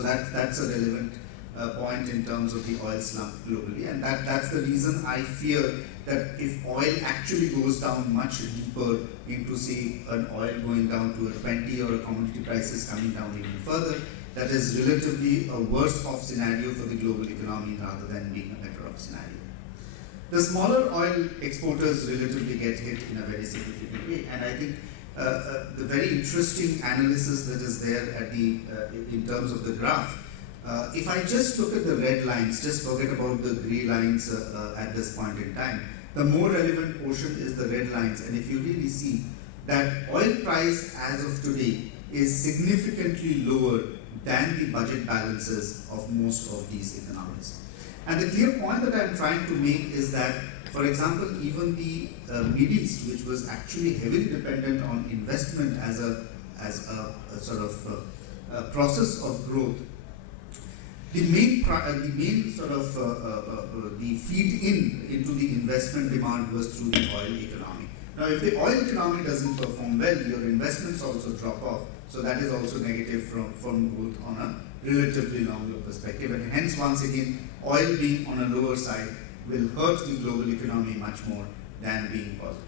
So that's a relevant point in terms of the oil slump globally, and that's the reason I fear that if oil actually goes down much deeper into, say, an oil going down to a 20 or a commodity prices coming down even further, that is relatively a worse off scenario for the global economy rather than being a better off scenario. The smaller oil exporters relatively get hit in a very significant way, and I think the very interesting analysis that is there at the in terms of the graph, if I just look at the red lines, just forget about the grey lines at this point in time, the more relevant portion is the red lines, and if you really see that oil price as of today is significantly lower than the budget balances of most of these economies. And the clear point that I'm trying to make is that, for example, even the Middle East, which was actually heavily dependent on investment as a sort of process of growth, the main sort of the feed into the investment demand was through the oil economy. Now, if the oil economy doesn't perform well, your investments also drop off. So that is also negative from growth on a relatively longer perspective, and hence once again, oil being on a lower side will hurt the global economy much more than being positive.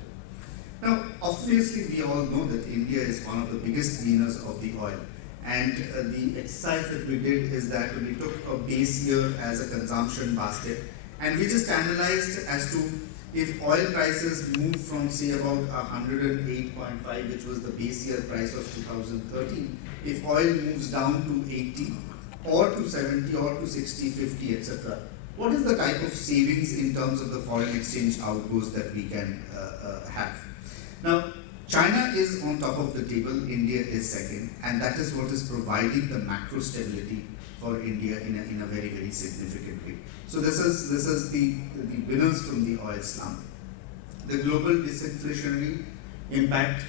Now, obviously, we all know that India is one of the biggest gleaners of the oil. And the exercise that we did is that we took a base year as a consumption basket, and we just analyzed as to if oil prices move from, say, about 108.5, which was the base year price of 2013, if oil moves down to 80 or to 70 or to 60, 50, etc., what is the type of savings in terms of the foreign exchange outgoes that we can have? Now, China is on top of the table, India is second, and that is what is providing the macro stability for India in a very, very significant way. So this is the winners from the oil slump. The global disinflationary impact,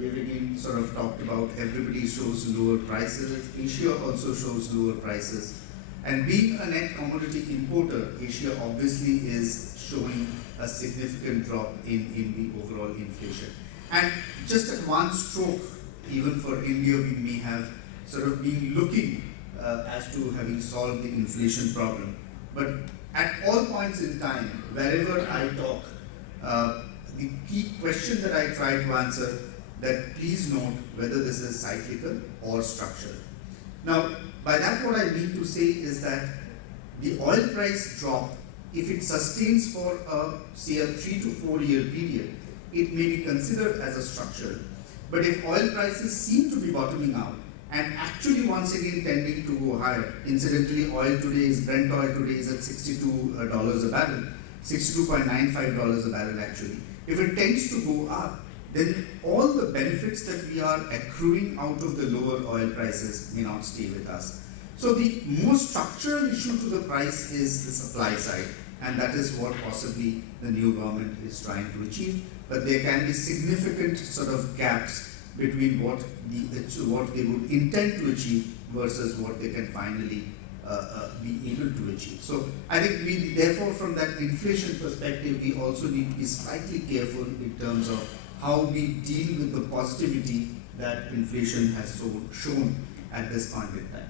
we've again sort of talked about, everybody shows lower prices, Asia also shows lower prices. And being a net commodity importer, Asia obviously is showing a significant drop in the overall inflation. And just at one stroke, even for India, we may have sort of been looking as to having solved the inflation problem. But at all points in time, wherever I talk, the key question that I try to answer, that please note whether this is cyclical or structural. Now, by that what I mean to say is that the oil price drop, if it sustains for say a 3 to 4 year period, it may be considered as a structural. But if oil prices seem to be bottoming out and actually once again tending to go higher, incidentally oil today is, Brent oil today is at $62 a barrel, $62.95 a barrel actually. If it tends to go up, then all the benefits that we are accruing out of the lower oil prices may not stay with us. So the most structural issue to the price is the supply side, and that is what possibly the new government is trying to achieve. But there can be significant sort of gaps between what they would intend to achieve versus what they can finally be able to achieve. So I think we, therefore, from that inflation perspective, we also need to be slightly careful in terms of how we deal with the positivity that inflation has shown at this point in time.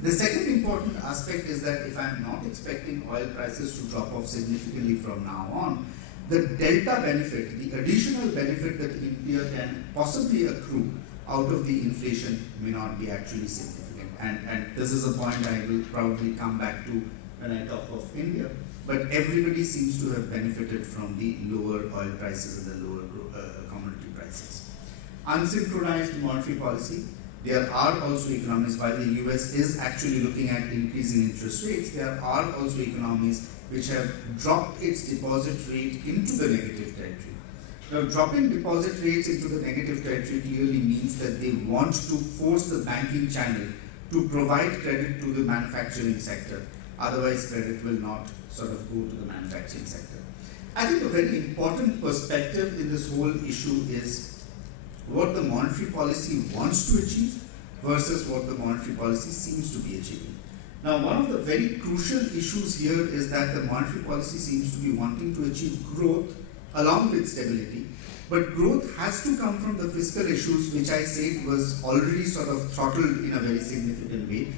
The second important aspect is that if I'm not expecting oil prices to drop off significantly from now on, the delta benefit, the additional benefit that India can possibly accrue out of the inflation may not be actually significant. And this is a point I will probably come back to when I talk of India. But everybody seems to have benefited from the lower oil prices and the lower commodity prices. Unsynchronized monetary policy. There are also economies, while the US is actually looking at increasing interest rates, there are also economies which have dropped its deposit rate into the negative territory. Now, dropping deposit rates into the negative territory clearly means that they want to force the banking channel to provide credit to the manufacturing sector. Otherwise, credit will not sort of go to the manufacturing sector. I think a very important perspective in this whole issue is what the monetary policy wants to achieve versus what the monetary policy seems to be achieving. Now, one of the very crucial issues here is that the monetary policy seems to be wanting to achieve growth along with stability, but growth has to come from the fiscal issues, which I said was already sort of throttled in a very significant way,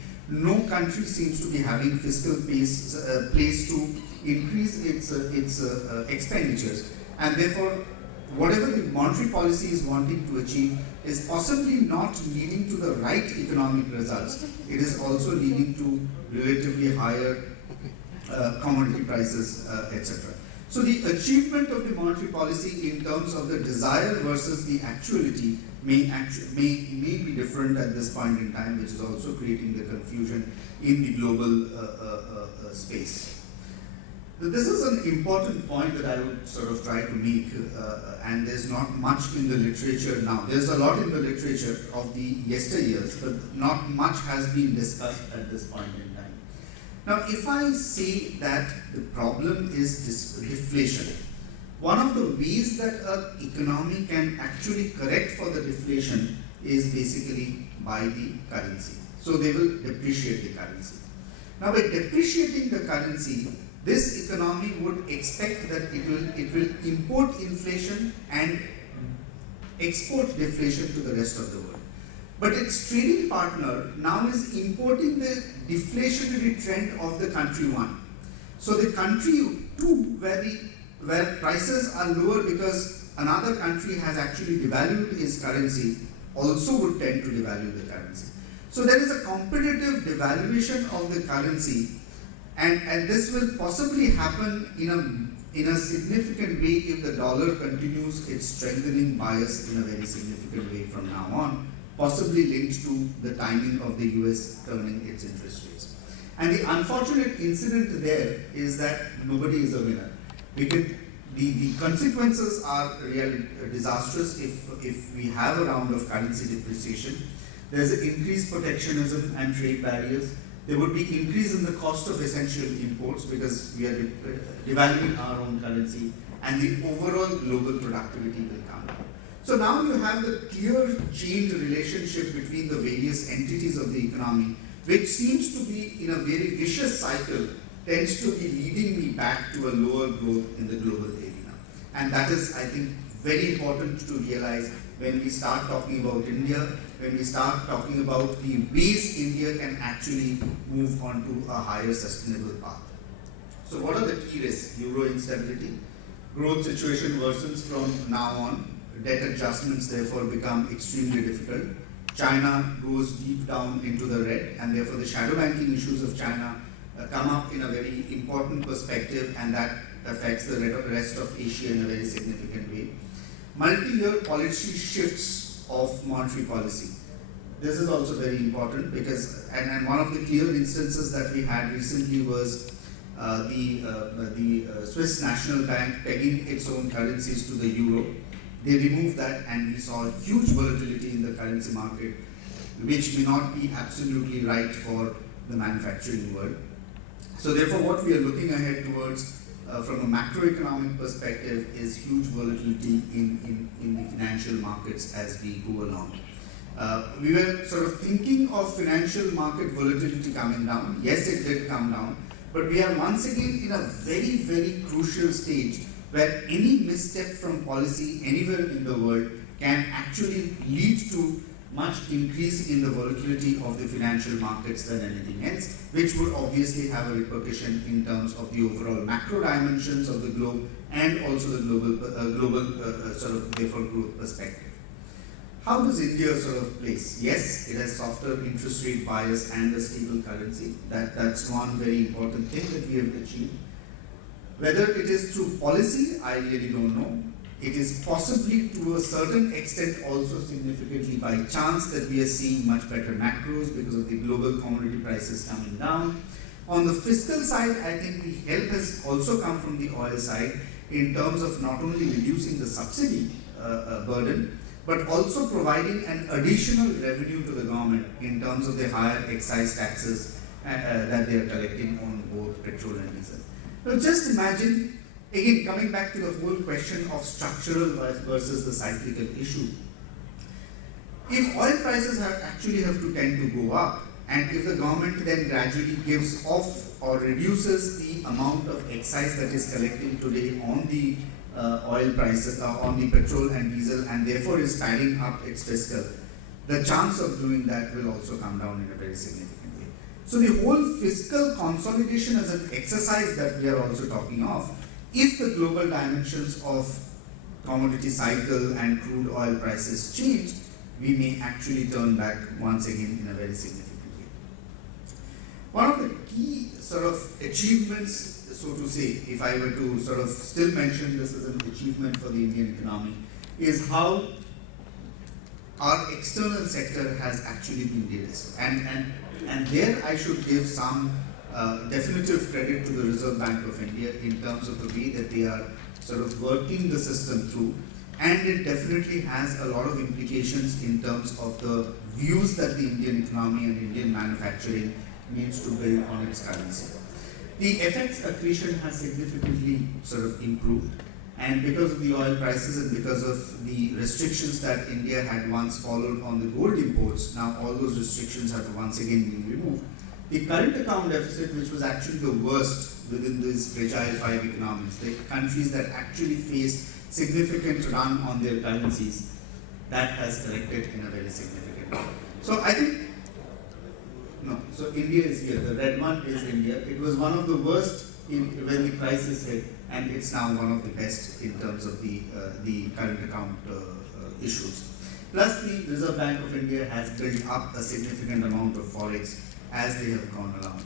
country seems to be having fiscal place to increase its expenditures, and therefore whatever the monetary policy is wanting to achieve is possibly not leading to the right economic results. It is also leading to relatively higher commodity prices, etc. So the achievement of the monetary policy in terms of the desire versus the actuality may be different at this point in time, which is also creating the confusion in the global space. This is an important point that I would sort of try to make, and there's not much in the literature now. There's a lot in the literature of the yesteryears, but not much has been discussed at this point in time. Now, if I say that the problem is deflation, one of the ways that an economy can actually correct for the deflation is basically by the currency. So they will depreciate the currency. Now, by depreciating the currency, this economy would expect that it will import inflation and export deflation to the rest of the world. But its trading partner now is importing the deflationary trend of the country one. So the country two, where prices are lower because another country has actually devalued its currency, also would tend to devalue the currency. So there is a competitive devaluation of the currency, and this will possibly happen in a significant way if the dollar continues its strengthening bias in a very significant way from now on, possibly linked to the timing of the US turning its interest rates. And the unfortunate incident there is that nobody is a winner. The consequences are really disastrous if we have a round of currency depreciation. There's an increased protectionism and trade barriers. There would be increase in the cost of essential imports because we are devaluing our own currency, and the overall global productivity will come down. So now you have the clear chained relationship between the various entities of the economy, which seems to be in a very vicious cycle, tends to be leading me back to a lower growth in the global arena. And that is, I think, very important to realize when we start talking about India, when we start talking about the ways India can actually move on to a higher sustainable path. So what are the key risks? Euro instability, growth situation worsens from now on, debt adjustments therefore become extremely difficult. China goes deep down into the red, and therefore the shadow banking issues of China come up in a very important perspective, and that affects the rest of Asia in a very significant way. Multi-year policy shifts of monetary policy. This is also very important because, and one of the clear instances that we had recently was the Swiss National Bank pegging its own currencies to the euro. They removed that, and we saw huge volatility in the currency market, which may not be absolutely right for the manufacturing world. So therefore, what we are looking ahead towards from a macroeconomic perspective is huge volatility in the financial markets as we go along. We were sort of thinking of financial market volatility coming down. Yes, it did come down, but we are once again in a very, very crucial stage where any misstep from policy anywhere in the world can actually lead to much increase in the volatility of the financial markets than anything else, which would obviously have a repercussion in terms of the overall macro dimensions of the globe and also the global sort of therefore growth perspective. How does India sort of place? Yes, it has softer interest rate bias and a stable currency. That's one very important thing that we have achieved. Whether it is through policy, I really don't know. It is possibly to a certain extent also significantly by chance that we are seeing much better macros because of the global commodity prices coming down. On the fiscal side, I think the help has also come from the oil side in terms of not only reducing the subsidy burden, but also providing an additional revenue to the government in terms of the higher excise taxes that they are collecting on both petrol and diesel. Now just imagine, again coming back to the whole question of structural versus the cyclical issue. If oil prices actually have to tend to go up, and if the government then gradually gives off or reduces the amount of excise that is collecting today on the oil prices, on the petrol and diesel, and therefore is tidying up its fiscal, the chance of doing that will also come down in a very significant way. So the whole fiscal consolidation as an exercise that we are also talking of, if the global dimensions of commodity cycle and crude oil prices change, we may actually turn back once again in a very significant way. One of the key sort of achievements, so to say, if I were to sort of still mention this as an achievement for the Indian economy, is how our external sector has actually been de-risked. And there I should give some definitive credit to the Reserve Bank of India in terms of the way that they are sort of working the system through. And it definitely has a lot of implications in terms of the views that the Indian economy and Indian manufacturing needs to build on its currency. The FX accretion has significantly sort of improved, and because of the oil prices and because of the restrictions that India had once followed on the gold imports, now all those restrictions have once again been removed. The current account deficit, which was actually the worst within these fragile five economies, the countries that actually faced significant run on their currencies, that has corrected in a very significant way. So I think, so India is here, the red one is India. It was one of the worst when the crisis hit, and it's now one of the best in terms of the current account issues. Plus, the Reserve Bank of India has built up a significant amount of forex as they have gone along.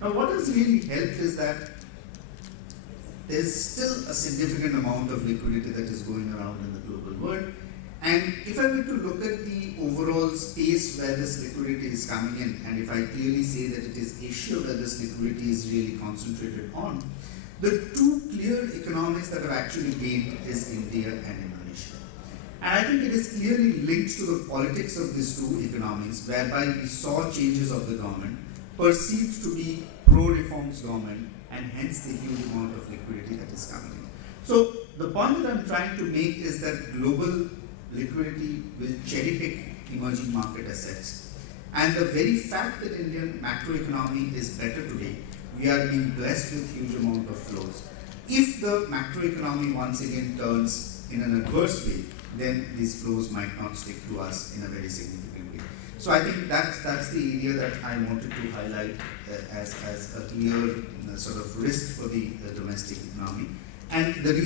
Now, what has really helped is that there's still a significant amount of liquidity that is going around in the global world. And if I were to look at the overall space where this liquidity is coming in, and if I clearly say that it is Asia where this liquidity is really concentrated on, the two clear economies that have actually gained is India and Indonesia. And I think it is clearly linked to the politics of these two economies, whereby we saw changes of the government perceived to be pro-reforms government, and hence the huge amount of liquidity that is coming in. So the point that I'm trying to make is that global liquidity will cherry pick emerging market assets. And the very fact that Indian macroeconomy is better today, we are being blessed with huge amount of flows. If the macroeconomy once again turns in an adverse way, then these flows might not stick to us in a very significant way. So I think that's the area that I wanted to highlight as a clear sort of risk for the domestic economy. And the reason